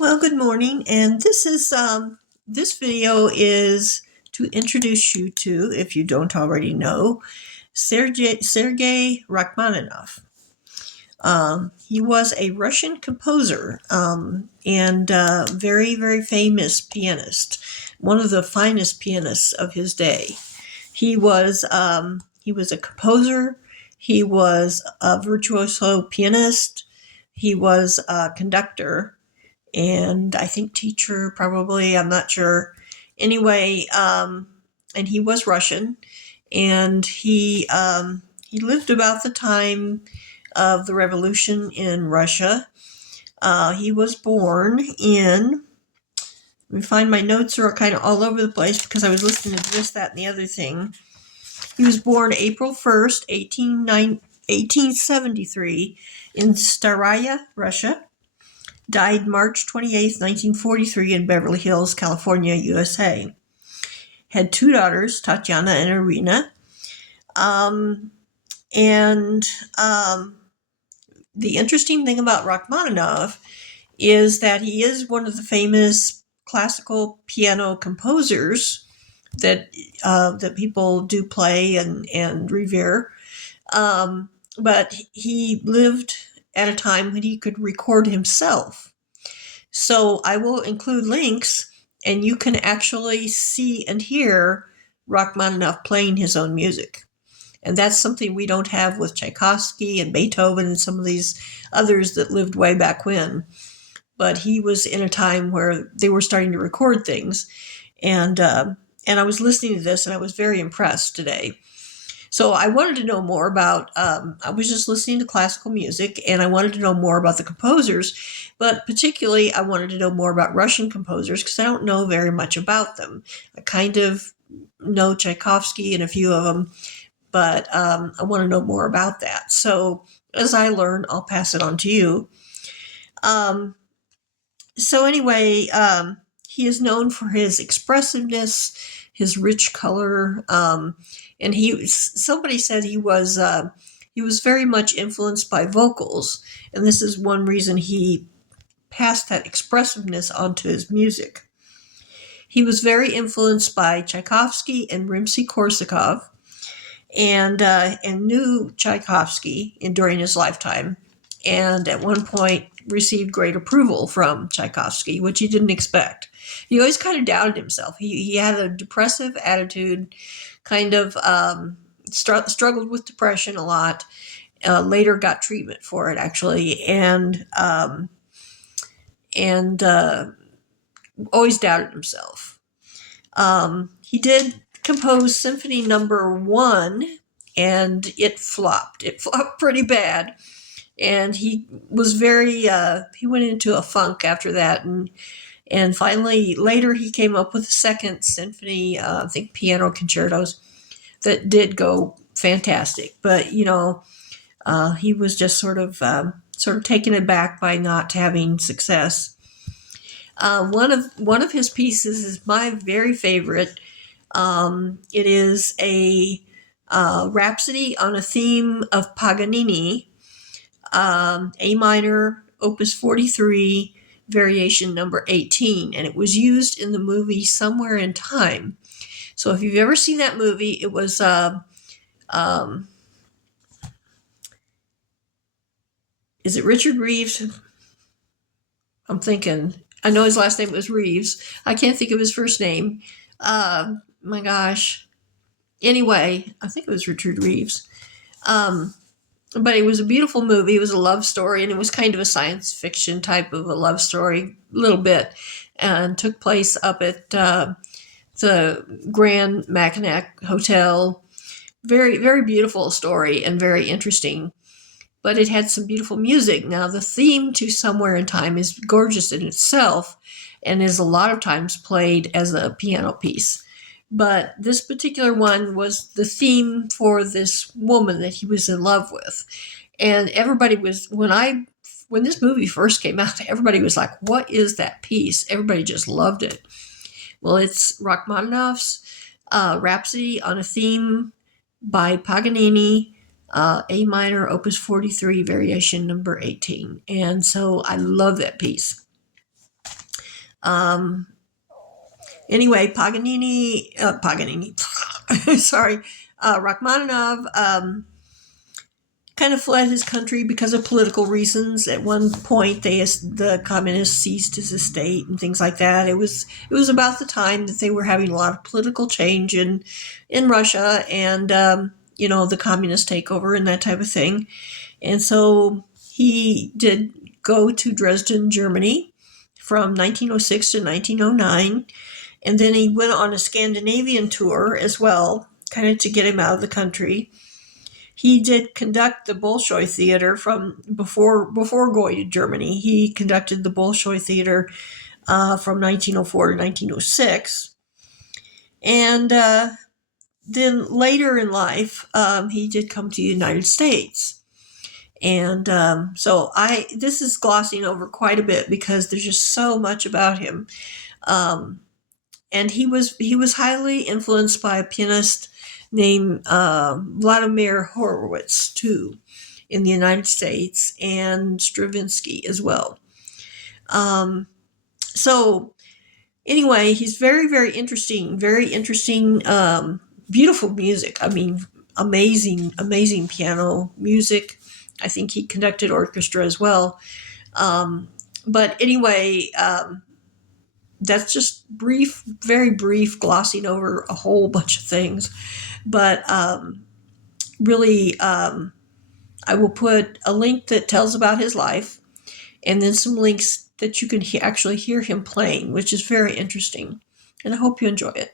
Well, good morning, and this video is to introduce you to, if you don't already know, Sergei Rachmaninoff. He was a Russian composer and very, very famous pianist, one of the finest pianists of his day. He was a composer. He was a virtuoso pianist. He was a conductor and I think teacher, probably, I'm not sure. Anyway, and he was Russian, and he lived about the time of the revolution in Russia. He was born in, let me find my notes are kind of all over the place because I was listening to this, that, and the other thing. He was born April 1st, 1873 in Staraya, Russia. Died March 28, 1943 in Beverly Hills, California, USA. Had two daughters, Tatiana and Irina. The interesting thing about Rachmaninoff is that he is one of the famous classical piano composers that people do play and revere. But he lived at a time when he could record himself. So I will include links, and you can actually see and hear Rachmaninoff playing his own music. And that's something we don't have with Tchaikovsky and Beethoven and some of these others that lived way back when. But he was in a time where they were starting to record things. And I was listening to this, and I was very impressed today. So I wanted to know more about, I was just listening to classical music, and I wanted to know more about the composers, but particularly I wanted to know more about Russian composers because I don't know very much about them. I kind of know Tchaikovsky and a few of them, but I want to know more about that. So as I learn, I'll pass it on to you. So anyway, he is known for his expressiveness, his rich color, and somebody said he was very much influenced by vocals, and this is one reason he passed that expressiveness onto his music. He was very influenced by Tchaikovsky and Rimsky-Korsakov, and knew Tchaikovsky during his lifetime, and at one point received great approval from Tchaikovsky, which he didn't expect. He always kind of doubted himself. He had a depressive attitude, kind of struggled with depression a lot. Later got treatment for it, actually, and always doubted himself. He did compose Symphony Number 1, and it flopped. It flopped pretty bad. And he was he went into a funk after that. And finally, later he came up with a second symphony, I think piano concertos, that did go fantastic. But, he was just sort of taken aback by not having success. One of his pieces is my very favorite. It is a rhapsody on a theme of Paganini, A minor, Opus 43, Variation number 18, and it was used in the movie Somewhere in Time. So if you've ever seen that movie, it was is it Richard Reeves? I'm thinking. I know his last name was Reeves. I can't think of his first name. My gosh. Anyway, I think it was Richard Reeves. But it was a beautiful movie. It was a love story, and it was kind of a science fiction type of a love story, a little bit, and took place up at the Grand Mackinac Hotel. Very, very beautiful story and very interesting. But it had some beautiful music. Now, the theme to Somewhere in Time is gorgeous in itself and is a lot of times played as a piano piece. But this particular one was the theme for this woman that he was in love with. And everybody was, when this movie first came out, everybody was like, what is that piece? Everybody just loved it. Well, it's Rachmaninoff's Rhapsody on a Theme by Paganini, A minor, Opus 43, Variation number 18. And so I love that piece. Um, anyway, sorry, Rachmaninoff kind of fled his country because of political reasons. At one point, the communists seized his estate and things like that. It was about the time that they were having a lot of political change in Russia, and the communist takeover and that type of thing. And so he did go to Dresden, Germany, from 1906 to 1909, and then he went on a Scandinavian tour as well, kind of to get him out of the country. He did conduct the Bolshoi Theater from before going to Germany. He conducted the Bolshoi Theater from 1904 to 1906. And then later in life, he did come to the United States. And so this is glossing over quite a bit because there's just so much about him. And he was highly influenced by a pianist named Vladimir Horowitz, too, in the United States, and Stravinsky as well. So anyway, he's very, very interesting, beautiful music. I mean, amazing piano music. I think he conducted orchestra as well. But anyway, that's just very brief, glossing over a whole bunch of things. But really, I will put a link that tells about his life, and then some links that you can actually hear him playing, which is very interesting. And I hope you enjoy it.